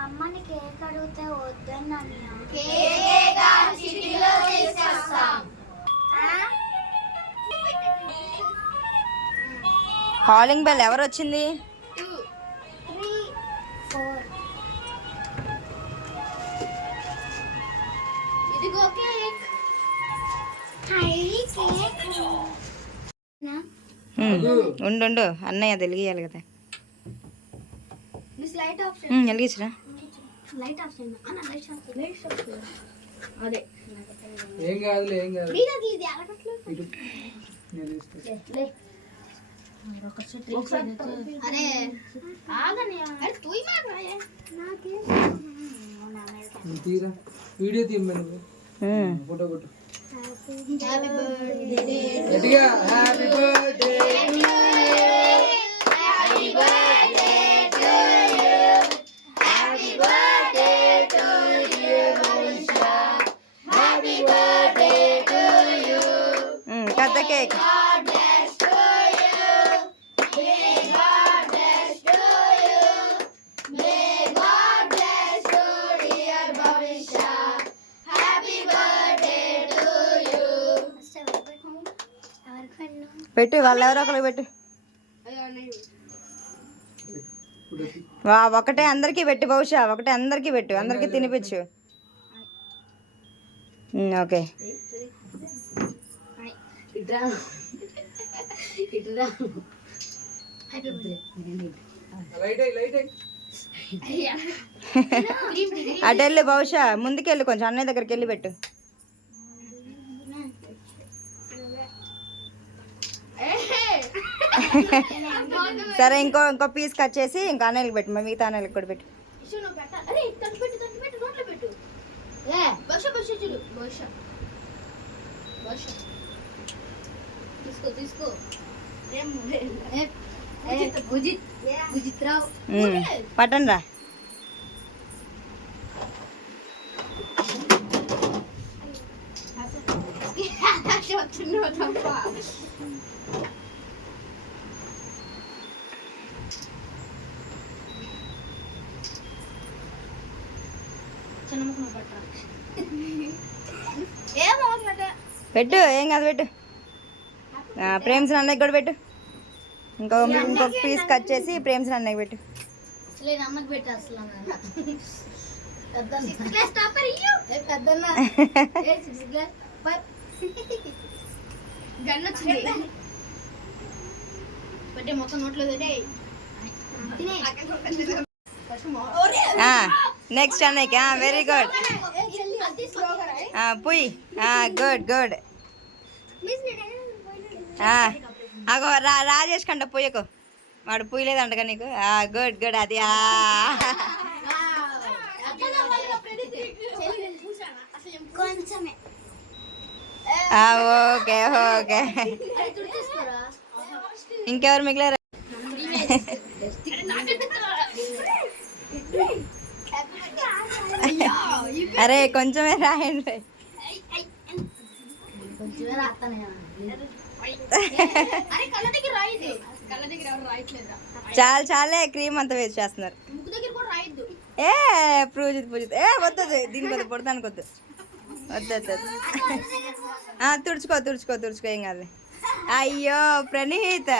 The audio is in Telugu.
అమ్మని కేక్ అడిగితే వద్దన్నాను. కాలింగ్ బెల్ ఎవరు వచ్చింది? ఉండు అన్నయ్య తెలియాలి కదా. వెలిగించరా? ఏం కాదు వీడియో తీయమని ఫోటో కొట్టు. గట్టిగా హ్యాపీ బర్త్డే కథ కేక్. పెట్టు, వాళ్ళు ఎవరో ఒకరు పెట్టు. ఒకటే అందరికీ పెట్టు, బహుశా ఒకటే అందరికీ పెట్టు, అందరికీ తినిపించు. ఓకే. అటు వెళ్ళు, బహుశా ముందుకెళ్ళి కొంచెం అన్నయ్య దగ్గరికి వెళ్ళి పెట్టు. సరే, ఇంకో పీస్ కట్ చేసి ఇంకో అన్నయ్యకి పెట్టు, మిగతా అన్నయ్యకి కూడా పెట్టు. పట్టండి రా. పెట్టు, ఏం కాదు పెట్టు. ప్రేమ్స్ అన్నయ్యకి కూడా పెట్టు. ఇంకొక పీస్ కట్ చేసి ప్రేమ్స్ అన్నయ్యకి పెట్టు. నెక్స్ట్ అన్నయ్యకి. Very good. పుయ్. గుడ్. అగో రాజేష్ కంట పుయ్యకు, వాడు పుయ్యలేదంటగా నీకు. గుడ్. అది ఓకే. ఇంకెవరు మిగిలారు? అరే కొంచెమే రాయండి. చాలే, క్రీమ్ అంతా వేసి చేస్తున్నారు. పూజిత్ వద్దు, దీనికి వద్దు, పొడదానికి వద్దు. తుడుచుకో ఏం కాదు. అయ్యో ప్రణీత్.